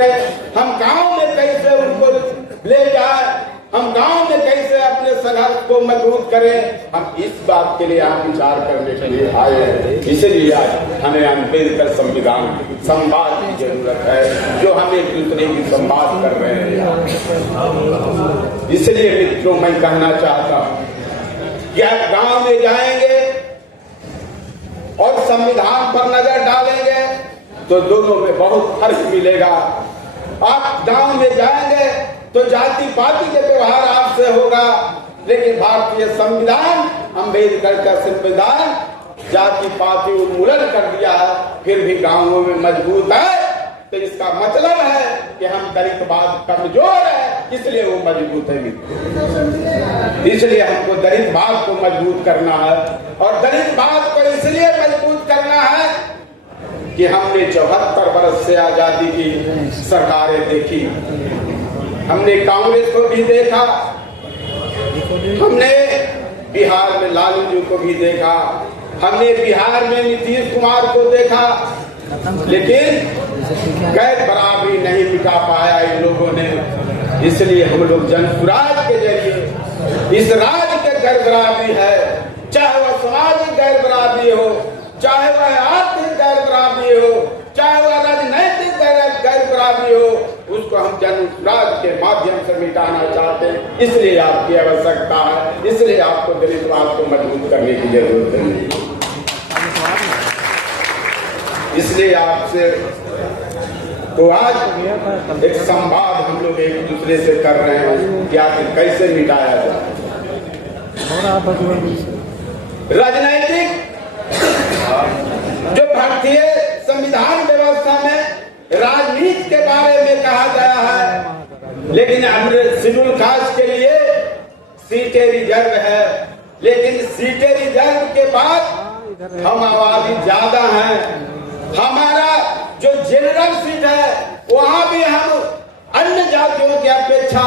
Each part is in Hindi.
हम गांव में कैसे उनको ले जाए, हम गांव में कैसे अपने संघर्ष को मजबूत करें, हम इस बात के लिए आप विचार करने के लिए आए हैं। इसलिए आज हमें अम्बेडकर संविधान संवाद की जरूरत है, जो हम एक दूसरे की संवाद कर रहे हैं। इसलिए मित्रों मैं कहना चाहता हूँ कि आप गांव में जाएंगे और संविधान पर नजर डालेंगे तो दोनों में बहुत फर्क मिलेगा। आप गांव में जाएंगे तो जाति पाति के व्यवहार आपसे होगा, लेकिन भारतीय संविधान, अम्बेडकर का संविधान जाति पाति उन्मूलन कर दिया है, फिर भी गांवों में मजबूत है। तो इसका मतलब है कि हम दलितवाद कमजोर है, इसलिए वो मजबूत है। इसलिए हमको दलितवाद को मजबूत करना है, और दलितवाद को इसलिए मजबूत करना है कि हमने 74 वर्ष से आजादी की सरकारें देखी, हमने कांग्रेस को भी देखा, हमने बिहार में लालू जी को भी देखा, हमने बिहार में नीतीश कुमार को देखा, लेकिन गैर बराबरी नहीं मिटा पाया इन लोगों ने। इसलिए हम लोग जन सुराज के जरिए इस राज्य के गैर बराबरी है, चाहे वह सामाजिक गैर बराबरी हो, चाहे वह आर्थिक गैर बराबरी हो, चाहे वह राजनैतिक गैर बराबरी हो, उसको हम जनसुराज के माध्यम से मिटाना चाहते हैं। इसलिए आपकी आवश्यकता है, इसलिए आपको दलितवाद को मजबूत करने की जरूरत है। इसलिए आपसे तो आज एक संवाद हम लोग एक दूसरे से कर रहे हैं कि आखिर कैसे मिटाया जाए राजनैतिक। जो भारतीय संविधान व्यवस्था में राजनीति के बारे में कहा गया है, लेकिन हमने शेड्यूल कास्ट के लिए सीटें रिजर्व है, लेकिन सीटें रिजर्व के बाद हम आबादी ज्यादा हैं। हमारा जो जनरल सीट है वहां भी हम अन्य जातियों की अपेक्षा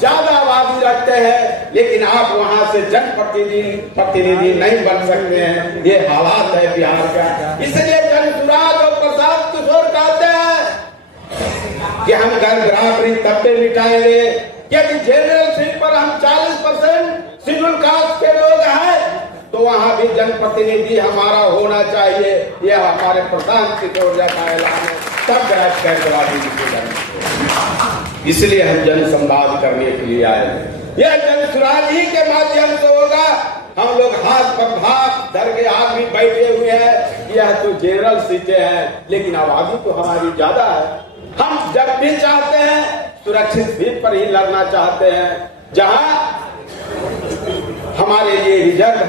ज्यादा आबादी रखते हैं, लेकिन आप वहां से जनप्रतिनिधि नहीं बन सकते हैं। ये हालात है बिहार का। इसलिए जनसुराज और प्रसाद किशोर कहते हैं कि हम गैर बराबरी तब भी मिटाएंगे यदि जनरल सीट पर हम 40% शेड्यूल कास्ट के लोग हैं, तो वहां भी जनप्रतिनिधि हमारा होना चाहिए। यह हमारे प्रधान किशोर का ऐलान है, तब गैर बराबरी। इसलिए हम जन संवाद करने के लिए आए हैं। यह जनसुराज ही के माध्यम से होगा। हम लोग हाथ पर हाथ धर के आदमी बैठे हुए हैं, यह तो जनरल सीटें हैं, लेकिन आबादी तो हमारी ज्यादा है। हम जब भी चाहते हैं सुरक्षित सीट पर ही लड़ना चाहते हैं, जहां हमारे लिए रिजर्व